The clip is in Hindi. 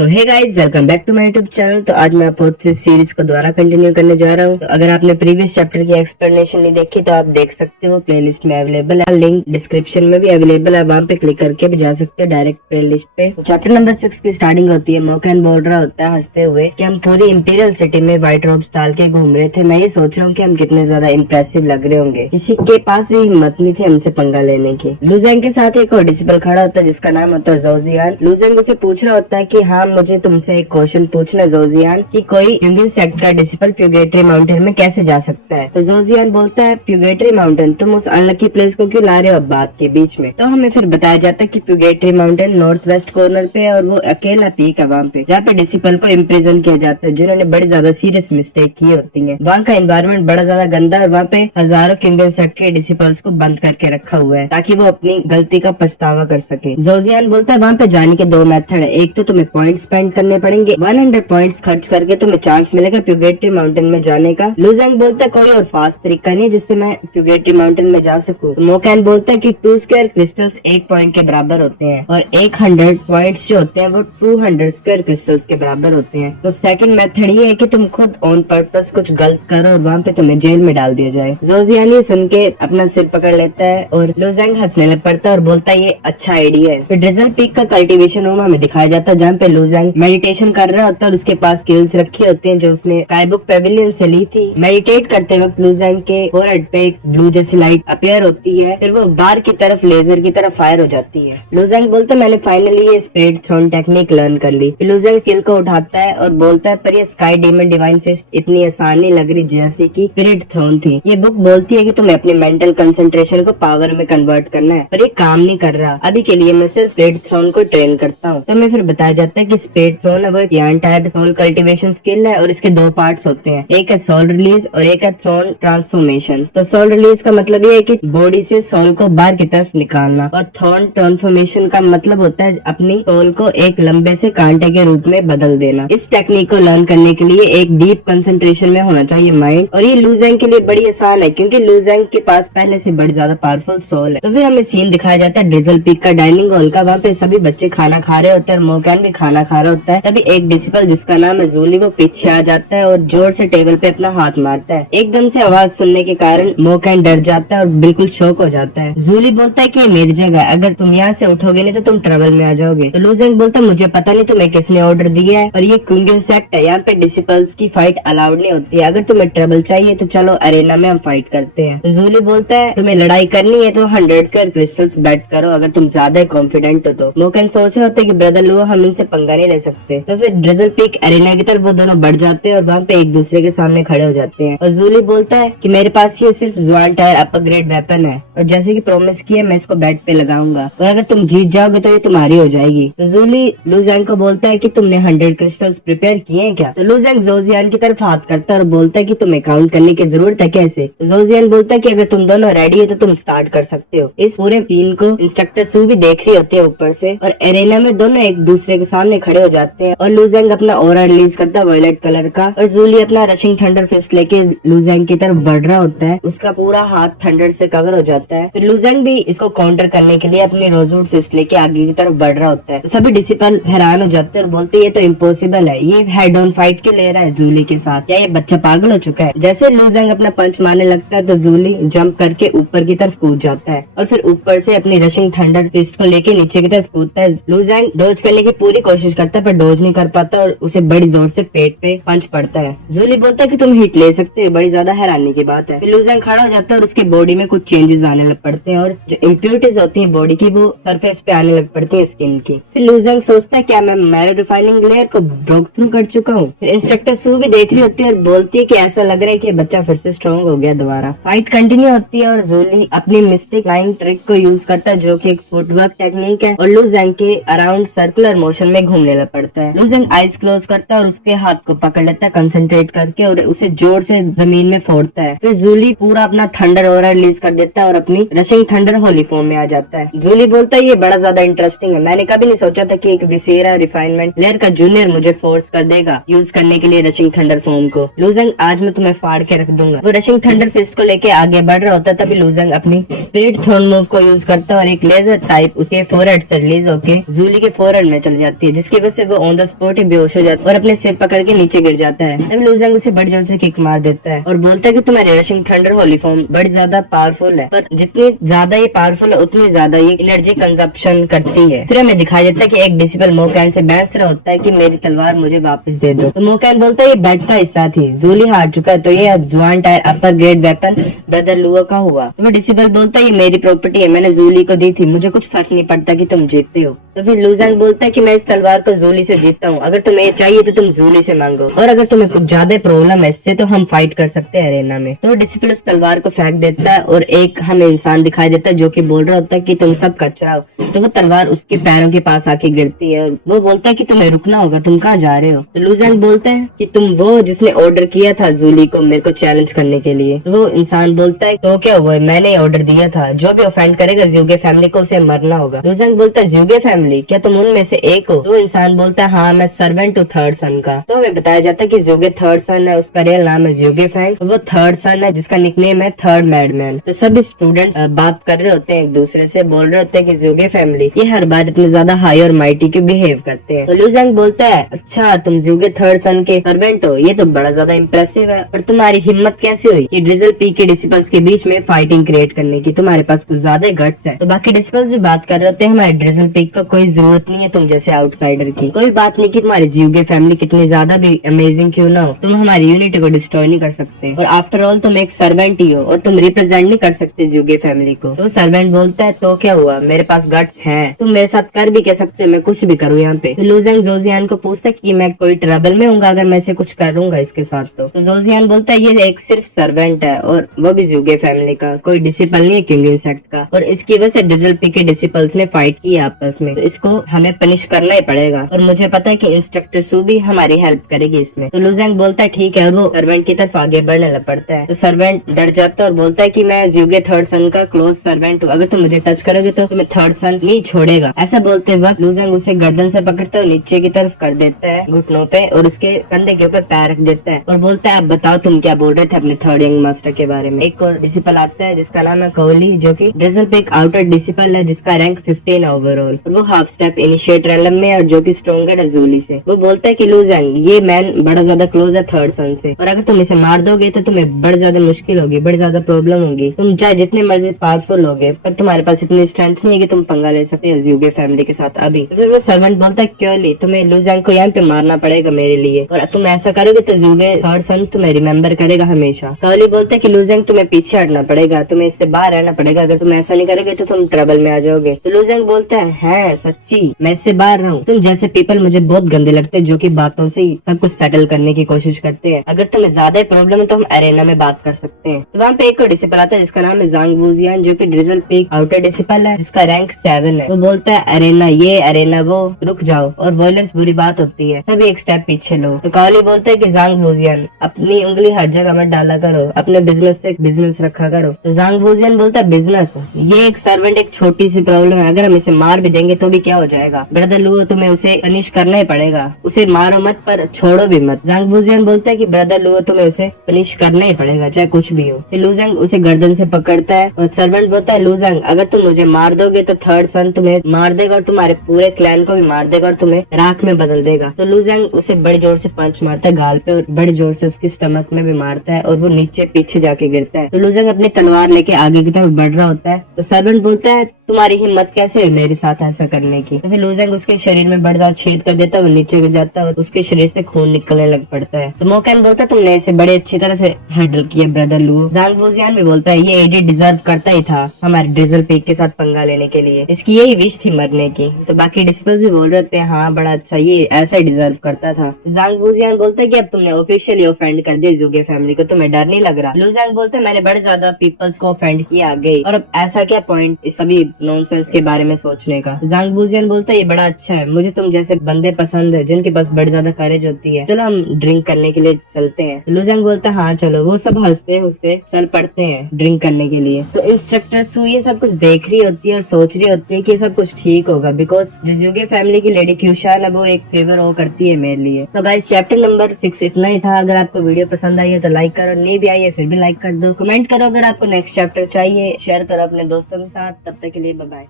तो hey guys, welcome back to my YouTube channel. तो आज मैं आपको इस सीरीज को दोबारा कंटिन्यू करने जा रहा हूँ। तो अगर आपने प्रीवियस चैप्टर की एक्सप्लेनेशन नहीं देखी तो आप देख सकते हो, प्लेलिस्ट में अवेलेबल है, लिंक डिस्क्रिप्शन में भी अवेलेबल है, वहाँ पे क्लिक करके भी जा सकते हैं डायरेक्ट प्लेलिस्ट पे। तो चैप्टर नंबर 6 की स्टार्टिंग होती है, मोकैन बोल रहा होता है हंसते हुए कि हम पूरी इंपीरियल सिटी में व्हाइट रोब्स डाल के घूम रहे थे। मैं ये सोच रहा हूँ कि हम कितने ज्यादा इम्प्रेसिव लग रहे होंगे। किसी के पास भी हिम्मत नहीं थी हमसे पंगा लेने की। लूजेंग के साथ एक और डिसिपल खड़ा होता है जिसका नाम होता है जोजियान। लूजेंग उसे पूछ रहा होता है कि हाँ, मुझे तुमसे एक क्वेश्चन पूछना जोजियान कि कोई ह्यूगिन सेक्ट का डिसिपल प्यूगेटरी माउंटेन में कैसे जा सकता है। तो जोजियान बोलता है, प्यूगेटरी माउंटेन, तुम उस अनलकी प्लेस को क्यों ला रहे हो अब बात के बीच में। तो हमें फिर बताया जाता है कि प्यूगेटरी माउंटेन नॉर्थ वेस्ट कॉर्नर पे है और वो अकेला पीक है वहाँ पे, जहाँ पे डिसिपल को इम्प्रिजन किया जाता है जिन्होंने बड़ी ज्यादा सीरियस मिस्टेक की होती है। वहाँ का एनवायरमेंट बड़ा ज्यादा गंदा है और वहाँ पे हजारों ह्यूगिन सेक्ट के डिसिपल्स को बंद करके रखा हुआ है ताकि वो अपनी गलती का पछतावा कर सके। जोजियान बोलता है, वहाँ पे जाने के दो मेथड है, एक तो तुम्हें पॉइंट स्पेंड करने पड़ेंगे, 100 पॉइंट्स खर्च करके तुम्हें चांस मिलेगा प्यूगेटरी माउंटेन में जाने का। लूजेंग बोलता है, कोई और फास्ट तरीका नहीं है जिससे मैं प्यूगेटरी माउंटेन में जा सकूं। तो मोकैन बोलता है कि 2 स्क्वायर क्रिस्टल्स 1 पॉइंट के बराबर होते हैं और 100 पॉइंट्स जो होते हैं वो 200 स्क्वायर क्रिस्टल्स के बराबर होते हैं। तो सेकंड मेथड ये है कि तुम खुद ऑन पर्पस कुछ गलत करो और वहाँ पे तुम्हें जेल में डाल दिया जाए। जोजियान ये सुन के अपना सिर पकड़ लेता है और लूजेंग हंसने लग पड़ता है और बोलता है, ये अच्छा आइडिया है। फिर ड्रिजल पीक का कल्टीवेशन रूम हमें दिखाया जाता है जहाँ पे लूजेंग मेडिटेशन कर रहा होता है और उसके पास स्किल्स रखी होती हैं जो उसने काइबुक पेविलियन से ली थी। मेडिटेट करते वक्त लूजेंग के फोरहेड पे एक ब्लू जैसी लाइट अपीयर होती है, फिर वो बार की तरफ लेजर की तरफ फायर हो जाती है। लूजेंग बोलता है, मैंने फाइनली ये स्पिरिट थ्रोन टेक्निक लर्न कर ली। फिर लूजेंग स्किल को उठाता है और बोलता है, पर ये स्काई डीमन डिवाइन फिस्ट इतनी आसान नहीं लग रही जैसे कि स्पिरिट थ्रोन थी। ये बुक बोलती है कि तुम्हें अपने मेंटल कंसंट्रेशन को पावर में कन्वर्ट करना है, पर ये काम नहीं कर रहा। अभी के लिए मैं सिर्फ स्पिरिट थ्रोन को ट्रेन करता हूँ। तो हमें फिर बताया जाता है कि स्पिरिट थ्रोन वो एक सोल कल्टीवेशन स्किल है और इसके दो पार्ट्स होते हैं, एक है सोल रिलीज और एक है थ्रोन ट्रांसफॉर्मेशन। तो सोल रिलीज का मतलब ये है कि बॉडी से सोल को बाहर की तरफ निकालना और थ्रोन ट्रांसफॉर्मेशन का मतलब होता है अपनी सोल को एक लंबे से कांटे के रूप में बदल देना। इस टेक्निक को लर्न करने के लिए एक डीप कंसंट्रेशन में होना चाहिए माइंड, और ये लूजेंग के लिए बड़ी आसान है क्योंकि लूजेंग के पास पहले से बड़ी ज्यादा पावरफुल सोल है। तो फिर हमें सीन दिखाया जाता है ड्रिजल पीक का डाइनिंग हॉल का। वहाँ पे सभी बच्चे खाना खा रहे होते हैं और मोकैन भी खाना खा रहा होता है। तभी एक डिसिपल जिसका नाम है जूली वो पीछे आ जाता है और जोर से टेबल पे अपना हाथ मारता है। एकदम से आवाज सुनने के कारण मोकैन डर जाता है और बिल्कुल शॉक हो जाता है। जूली बोलता है कि ये मेरी जगह है, अगर तुम यहाँ से उठोगे नहीं तो तुम ट्रबल में आ जाओगे। तो लूजेंग बोलता है, मुझे पता नहीं तुम्हें किसने ऑर्डर दिया है और ये ह्यूगिन सेक्ट है, यहाँ पे डिसिपल्स की फाइट अलाउड नहीं होती है। अगर तुम्हें ट्रबल चाहिए तो चलो अरेना में हम फाइट करते हैं। तो जूली बोलता है, तुम्हें लड़ाई करनी है तो 100 स्क्वायर क्रिस्टल्स बेट करो अगर तुम ज्यादा कॉन्फिडेंट हो तो। मोकैन सोच रहे होते कि ब्रदर लो, हम इनसे पंगा नहीं ले सकते। तो फिर ड्रिजल पीक अरेना की तरफ वो दोनों बढ़ जाते हैं और वहाँ पे एक दूसरे के सामने खड़े हो जाते हैं। और जूली बोलता है कि मेरे पास ये सिर्फ ज्वान टायर अपर ग्रेड वेपन है और जैसे कि प्रॉमिस किया मैं इसको बेट पे लगाऊंगा और अगर तुम जीत जाओगे तो ये तुम्हारी हो जाएगी। तो जूली लूजेंग को बोलता है कि तुमने 100 क्रिस्टल्स प्रिपेयर किए हैं क्या। तो लूजेंग जोजियान की तरफ हाथ करता है और बोलता है कि तुम्हें काउंट करने की जरूरत है कैसे। तो जोजियान बोलता है कि अगर तुम दोनों रेडी हो तो तुम स्टार्ट कर सकते हो। इस पूरे सीन को इंस्ट्रक्टर सू भी देख रही होती है ऊपर से और एरेना में दोनों एक दूसरे के सामने खड़े हो जाते हैं और लूजेंग अपना ऑरा रिलीज करता है वायलेट कलर का और जूली अपना रशिंग थंडर फिस्ट लेके लूजेंग की तरफ बढ़ रहा होता है। उसका पूरा हाथ थंडर से कवर हो जाता है। फिर लूजेंग भी इसको काउंटर करने के लिए अपनी रोजवुड फिस्ट लेके आगे की तरफ बढ़ रहा होता है। तो सभी डिसिपल हैरान हो जाते हैं और बोलते हैं, ये तो इम्पॉसिबल है, ये हेड ऑन फाइट क्यों ले रहा है जूली के साथ, क्या ये बच्चा पागल हो चुका है। जैसे लूजेंग अपना पंच मारने लगता है तो जूली जंप करके ऊपर की तरफ कूद जाता है और फिर ऊपर से अपनी रशिंग थंडर फिस्ट को लेके नीचे की तरफ कूदता है। लूजेंग डोज करने की पूरी कोशिश करता है पर डोज नहीं कर पाता और उसे बड़ी जोर से पेट पे पंच पड़ता है। जूली बोलता है कि तुम हिट ले सकते हो, बड़ी ज्यादा हैरानी की बात है। फिर लूजेंग खड़ा हो जाता है और उसके बॉडी में कुछ चेंजेस आने लग पड़ते हैं और जो इम्प्योरिटीज होती हैं बॉडी की वो सरफेस पे आने लग पड़ती है स्किन की। फिर लूजेंग सोचता है, क्या मैं मैरो रिफाइनिंग लेयर को ब्रोक थ्रू कर चुका हूँ। फिर इंस्ट्रक्टर सू भी देख रही होती है और बोलती है कि ऐसा लग रहा है कि बच्चा फिर से स्ट्रॉन्ग हो गया दोबारा। फाइट कंटिन्यू होती है और जूली अपनी मिस्टिक लाइन ट्रिक को यूज करता है जो कि एक फुटवर्क टेक्निक है और लूजेंग के अराउंड सर्कुलर मोशन में घूमने लग पड़ता है। लूजेंग आइज क्लोज करता है और उसके हाथ को पकड़ लेता है कंसंट्रेट करके और उसे जोर से जमीन में फोड़ता है। फिर जूली पूरा अपना थंडर ऑरा रिलीज कर देता है और अपनी रशिंग थंडर होली फॉर्म में आ जाता है। जूली बोलता है, ये बड़ा ज्यादा इंटरेस्टिंग है, मैंने कभी नहीं सोचा था कि एक विसेरा रिफाइनमेंट लेयर का जूनियर मुझे फोर्स कर देगा यूज करने के लिए रशिंग थंडर फॉर्म को। लूजेंग, आज मैं तुम्हें फाड़ के रख दूंगा। वो रशिंग थंडर फिस्ट को लेके आगे बढ़ रहा होता है तभी लूजेंग अपनी स्पिरिट थ्रोन मूव को यूज करता है और एक लेजर टाइप उसके फोरहेड से रिलीज होके जूली के फोरहेड में चल जाती है जिसके जिसकी वजह से वो ऑन द स्पॉट ही बेहोश हो जाता है और अपने सिर पकड़ के नीचे गिर जाता है। तब लू ज़ैंग उसे बड़ी जोर से किक मार देता है और बोलता है कि तुम्हारी रशिंग थंडर होली फॉर्म बड़ी ज्यादा पावरफुल है, पर जितनी ज्यादा ये पावरफुल है उतनी ज्यादा ये एनर्जी कंजप्शन करती है। फिर हमें दिखाई देता है कि एक डिसिबल मोकैन से बहस रहा होता है कि मेरी तलवार मुझे वापस दे दो। तो मोकैन बोलता है ये बैट का हिस्सा थी, जूली हार चुका है, तो ये अब जुआन टायर अपर ग्रेड वेपन ब्रदर लुओ का हुआ। तो वो डिसिबल बोलता है ये मेरी प्रॉपर्टी है, मैंने जूली को दी थी, मुझे कुछ फर्क नहीं पड़ता कि तुम जीतते हो। तो फिर लू ज़ैंग बोलता है कि मैं इस तलवार को जूली से जीतता हूँ, अगर तुम्हें ये चाहिए तो तुम जूली से मांगो, और अगर तुम्हें कुछ ज्यादा प्रॉब्लम है इससे तो हम फाइट कर सकते हैं अरेना में। तो डिसिबल उस तलवार को फेंक देता है और एक हमें इंसान दिखाई देता है जो कि बोल रहा होता है कि तुम सब कचरा हो। तो वो तलवार उसके पैरों के पास आके गिरती है और वो बोलता है कि तुम्हें रुकना होगा, तुम कहाँ जा रहे हो। तो लू ज़ैंग बोलता है कि तुम वो जिसने ऑर्डर किया था जूली को मेरे को चैलेंज करने के लिए। तो वो इंसान बोलता है तो क्या हुआ, मैंने ऑर्डर दिया था, जो भी ऑफेंड करेगा ज्यूगे फैमिली को उसे मरना होगा। लू ज़ैंग बोलता है ज्यूगे फैमिली, क्या तुम उनमें से एक हो? तो इंसान बोलता है हाँ मैं सर्वेंट हूँ थर्ड सन का। तो हमें बताया जाता है कि ज्यूगे थर्ड सन है, उसका रियल नाम है ज्यूगे फैंग, वो थर्ड सन है जिसका निकनेम है थर्ड मैडमैन। तो सभी स्टूडेंट बात कर रहे होते हैं एक दूसरे से, बोल रहे होते हैं कि ज्यूगे फैमिली ये हर बार इतने ज्यादा हाई और माइटी के बिहेव करते हैं। तो लू ज़ैंग बोलता है अच्छा तुम ज्यूगे थर्ड सन के सर्वेंट हो, ये तो बड़ा ज्यादा इम्प्रेसिव है, पर तुम्हारी हिम्मत कैसे हुई ये ड्रिजल पी के डिसिपल्स के बीच में फाइटिंग क्रिएट करने की, तुम्हारे पास कुछ ज्यादा गट्स है। तो बाकी डिसिपल्स भी बात कर रहे होते हैं हमारे ड्रिजल पीक का कोई जरूरत नहीं है तुम जैसे आउटसाइडर की, कोई बात नहीं कि तुम्हारी ज्यूगे फैमिली कितनी ज्यादा भी अमेजिंग क्यों ना हो, तुम हमारी यूनिटी को डिस्ट्रॉय नहीं कर सकते, और आफ्टर ऑल तुम एक सर्वेंट ही हो और तुम रिप्रेजेंट नहीं कर सकते ज्यूगे फैमिली को। तो सर्वेंट बोलता है तो क्या हुआ, मेरे पास गट्स हैं, तुम मेरे साथ कर भी कह सकते हो, मैं कुछ भी करूँ यहाँ पे। तो लू ज़ैंग जोजियान को पूछता है कि मैं कोई ट्रबल में हूँ अगर मैं इसे कुछ करूंगा इसके साथ। तो जोजियान बोलता है ये एक सिर्फ सर्वेंट है और वो भी ज्यूगे फैमिली का, कोई डिसिपल नहीं है किंग इंसेक्ट का, और इसकी वजह से ड्रिजल पी के डिसिपल्स ने फाइट की आपस में, तो इसको हमें पनिश करना ही पड़ेगा, और मुझे पता है कि इंस्ट्रक्टर सू भी हमारी हेल्प करेगी इसमें। तो लू ज़ैंग बोलता है ठीक है, और वो सर्वेंट की तरफ आगे बढ़ने लग पड़ता है। तो सर्वेंट डर जाता है और बोलता है कि मैं ज्यूगे थर्ड सन का क्लोज सर्वेंट हूँ, अगर तुम मुझे टच करोगे तो तुम्हें थर्ड सन नहीं छोड़ेगा। ऐसा बोलते वक्त लू ज़ैंग उसे गर्दन से पकड़ता है, नीचे की तरफ कर देता है घुटनों पे और उसके कंधे के ऊपर पैर रख देता है और बोलता है अब बताओ तुम क्या बोल रहे थे अपने थर्ड यंग मास्टर के बारे में। एक और डिसिपल आता है जिसका नाम है कोहली, जो कि ड्रिजल पे एक आउटर डिसिपल है जिसका रैंक 15 है ओवरऑल, और वो हाफ स्टेप इनिशिएट रैलम में और जो कि स्ट्रॉन्गर है जूली से। वो बोलता है कि लू ज़ैंग ये मैन बड़ा ज्यादा क्लोज है थर्ड सन से, और अगर तुम इसे मार दोगे तो तुम्हें बड़ी ज्यादा मुश्किल होगी, बड़ी ज्यादा प्रॉब्लम होगी, तुम चाहे जितने मर्जी पावरफुल होगे पर तुम्हारे पास इतनी स्ट्रेंथ नहीं है कि तुम पंगा ले सकते हो ज्यूगे फैमिली के साथ अभी। फिर वो सर्वेंट बोलता है क्योंली तुम्हें लू ज़ैंग को यहाँ पे मारना पड़ेगा मेरे लिए, और तुम ऐसा करोगे तो ज्यूगे थर्ड सन तुम्हें रिमेम्बर करेगा हमेशा। कोहली बोलता है कि लू ज़ैंग तुम्हें पीछे हटना पड़ेगा, तुम्हें इससे बाहर रहना पड़ेगा, अगर तुम ऐसा नहीं करोगे तो तुम ट्रबल में आ जाओगे। तो लू ज़ैंग बोलता है सच्ची मैं इससे बाहर रहूं, तुम जैसे पीपल मुझे बहुत गंदे लगते हैं जो कि बातों से ही सब कुछ सेटल करने की कोशिश करते हैं, अगर तुम्हें ज्यादा प्रॉब्लम है तो हम अरेना में बात कर सकते हैं। तो वहाँ पे एक और डिसिपल आता है जिसका नाम है ज़ांग वूजियान, जो कि ड्रिजल पीक आउटर डिसिपल है जिसका रैंक 7 है। वो बोलता है अरेना ये अरेना वो, रुक जाओ और वॉयलेंस बुरी बात होती है, सभी एक स्टेप पीछे लो। तो कोहली बोलता है कि ज़ांग वूजियान अपनी उंगली हर जगह मत डाला करो, अपने बिजनेस से बिजनेस रखा करो। तो ज़ांग वूजियान बोलता है बिजनेस, ये एक सर्वेंट एक छोटी सी प्रॉब्लम है, अगर हम इसे मार भी देंगे तो भी क्या हो जाएगा, ब्रदर लुओ तुम्हें उसे पनिश करना ही पड़ेगा, उसे मारो मत पर छोड़ो भी मत। ज़ांग वूजियान बोलता है कि ब्रदर लुओ तुम्हें उसे पनिश करना ही पड़ेगा चाहे कुछ भी हो। फिर लू ज़ैंग उसे गर्दन से पकड़ता है और सर्वेंट बोलता है लू ज़ैंग अगर तुम मुझे मार दोगे तो थर्ड सन तुम्हें मार देगा और तुम्हारे पूरे क्लैन को भी मार देगा और तुम्हें राख में बदल देगा। तो लू ज़ैंग उसे बड़े जोर से पंच मारता है गाल पे और बड़े जोर से उसकी स्टमक में भी मारता है और वो नीचे पीछे जाके गिरता है। तो लू ज़ैंग अपनी तलवार लेके आगे की तरफ बढ़ रहा होता है। तो सर्वेंट बोलता है तुम्हारी हिम्मत कैसे है मेरे साथ ऐसा करने की। तो फिर लू ज़ैंग उसके शरीर में बड़ा ज्यादा छेद कर देता है, वो नीचे गिर जाता है और उसके शरीर से खून निकलने लग पड़ता है। तो मोकैन बोलता है तुमने इसे बड़े अच्छी तरह से हैंडल किया ब्रदर लू। ज़ांग वूजियान भी बोलता है ये एडी डिजर्व करता ही था हमारे ड्रिजल पीक के साथ पंगा लेने के लिए, इसकी यही विश थी मरने की। तो बाकी डिसिपल्स भी बोल रहे थे हाँ बड़ा अच्छा, ये ऐसा ही डिजर्व करता था। ज़ांग वूजियान बोलता है कि अब तुमने ऑफिशियली ऑफेंड कर दिया ज़ूगे फैमिली को, तुम्हें डर नहीं लग रहा। लू ज़ैंग बोलते हैं मैंने बड़े ज्यादा पीपल्स को ऑफेंड किया आगे, और अब ऐसा क्या पॉइंट इस सभी नॉनसेंस के बारे में सोचने का। ज़ांग वूजियान बोलता है ये बड़ा अच्छा है, मुझे तुम जैसे बंदे पसंद है जिनके पास बड़ी ज्यादा करेज होती है, चलो हम ड्रिंक करने के लिए चलते हैं। लू ज़ैंग बोलता है हाँ चलो। वो सब हंसते हंसते चल पड़ते हैं ड्रिंक करने के लिए। तो इंस्ट्रक्टर सू ये सब कुछ देख रही होती है और सोच रही होती है कि सब कुछ ठीक होगा, बिकॉज ज़ूगे फैमिली की लेडी क्यूशान है वो एक फेवर वो करती है मेरे लिए। सो गाइस चैप्टर नंबर 6 इतना ही था। अगर आपको वीडियो पसंद आई है तो लाइक करो, नहीं भी आई है फिर भी लाइक कर दो, कमेंट करो अगर आपको नेक्स्ट चैप्टर चाहिए, शेयर करो अपने दोस्तों के साथ। तब तक के लिए बाय बाय।